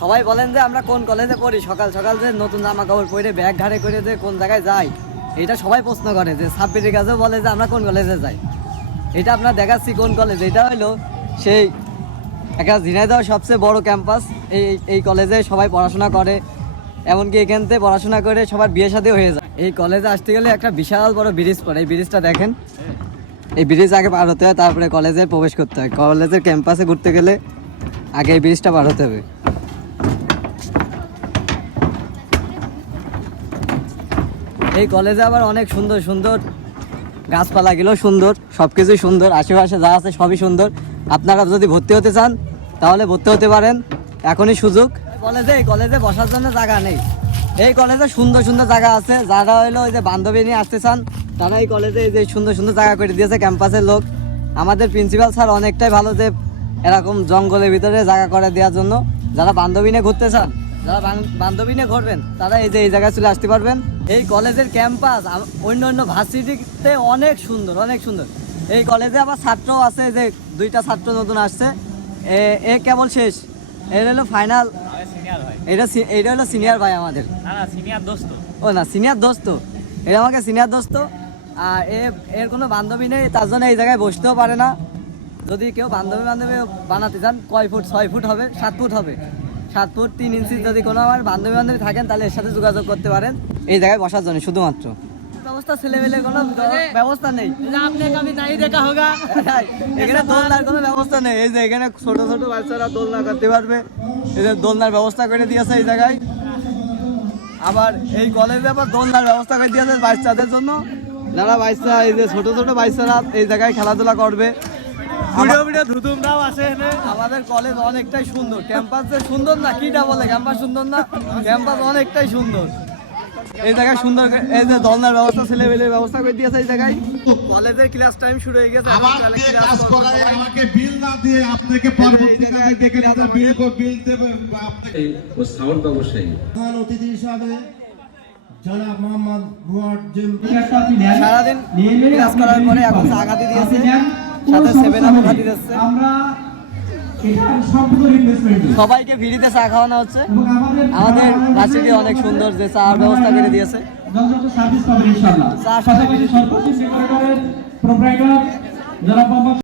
সবাই বলেন যে আমরা কোন কলেজে পড়ি, সকাল সকাল যে নতুন জামা কাপড় পরে ব্যাগ ঘাড়ে করে যে কোন জায়গায় যাই, এটা সবাই প্রশ্ন করে যে সাব্বিরের কাছেও বলে যে আমরা কোন কলেজে যাই। এটা আপনার দেখাচ্ছি কোন কলেজ। এটা হলো সেই একটা ঝিনাইদহ সবচেয়ে বড় ক্যাম্পাস। এই কলেজে সবাই পড়াশোনা করে, এমনকি এখান থেকে পড়াশোনা করে সবার বিয়ে শাদীও হয়ে যায়। এই কলেজে আসতে গেলে একটা বিশাল বড় ব্রিজ পড়ে, এই ব্রিজটা দেখেন। এই ব্রিজ আগে পার হতে হয়, তারপরে কলেজে প্রবেশ করতে হয়। কলেজের ক্যাম্পাসে ঘুরতে গেলে আগে এই ব্রিজটা পার হতে হবে। এই কলেজে আবার অনেক সুন্দর সুন্দর গাছপালাগুলো সুন্দর, সব কিছুই সুন্দর, আশেপাশে যা আছে সবই সুন্দর। আপনারা যদি ভর্তি হতে চান তাহলে ভর্তি হতে পারেন, এখনই সুযোগ। এই কলেজে বসার জন্য জায়গা নেই। এই কলেজে সুন্দর সুন্দর জায়গা আছে। যারা হলো ওই যে বান্ধবী নিয়ে আসতে চান তারা এই কলেজে এই যে সুন্দর সুন্দর জায়গা করে দিয়েছে ক্যাম্পাসের লোক। আমাদের প্রিন্সিপাল স্যার অনেকটাই ভালো যে এরকম জঙ্গলের ভিতরে জায়গা করে দেওয়ার জন্য। যারা বান্ধবী নিয়ে ঘুরতে চান, যারা বান্ধবী নিয়ে ঘুরবেন, তারা এই যে এই জায়গায় চলে আসতে পারবেন। এই কলেজের ক্যাম্পাস অন্য অন্য ভার্সিটিতে অনেক সুন্দর, অনেক সুন্দর। এই কলেজে আবার ছাত্রও আছে, যে 2টা ছাত্র নতুন আসছে। এ কেবল শেষ, এর হলো ফাইনাল। এটা হলো সিনিয়র ভাই আমাদের। ও না, সিনিয়র দোস্ত, এটা আমাকে সিনিয়র দোস্ত। আর এর কোনো বান্ধবী নেই, তার জন্য এই জায়গায় বসতেও পারে না। যদি কেউ বান্ধবী বানাতে চান, কয় ফুট, 6 ফুট হবে, 7 ফুট হবে, 7 ফুট 3 ইঞ্চি যদি কোনো আমার বান্ধবী থাকেন তাহলে এর সাথে যোগাযোগ করতে পারেন এই জায়গায় বসার জন্য শুধুমাত্র। ব্যবস্থা ছেলেমেলে কোনো ব্যবস্থা নেই, এখানে দোলনার কোনো ব্যবস্থা নেই। এই যে এখানে ছোট ছোট বাচ্চারা দোলনা করতে পারবে, এদের দোলনার ব্যবস্থা করে দিয়েছে এই জায়গায়। আবার এই কলেজে আবার দোলনার ব্যবস্থা করে দিয়েছে বাচ্চাদের জন্য। যারা বাচ্চা, এই যে ছোট ছোট বাচ্চারা এই জায়গায় খেলাধুলা করবে। আমাদের কলেজ অনেকটাই সুন্দর। ক্যাম্পাস যে সুন্দর না, কিটা বলে ক্যাম্পাস সুন্দর না, ক্যাম্পাস অনেকটাই সুন্দর। এই জায়গায় সুন্দর, এই যে দোলনার ব্যবস্থা, ছেলেমেলের ব্যবস্থা করে দিয়েছে এই জায়গায়। কলেজের ক্লাস টাইম শুরু হয়ে গেছে। আমাকে বিল না দিয়ে আপনাকে পরবর্তীকালে ডেকে নিতে বিল দেবে আপনাকে। ও সাউন্ড ব্যবসায়ী প্রধান অতিথি হিসাবে জনাব মোহাম্মদ মুয়াজ্জেম সারাদিন ক্লাস করার পরে এখন চা খাতি দিয়েছে, সাথে 7 আপ খাতি দিচ্ছে। সবাইকে ফ্রিতে চা খাওয়ানো হচ্ছে। আমাদের ভার্সিটি অনেক সুন্দর, যে চার ব্যবস্থা করে দিয়েছে। চা সাথে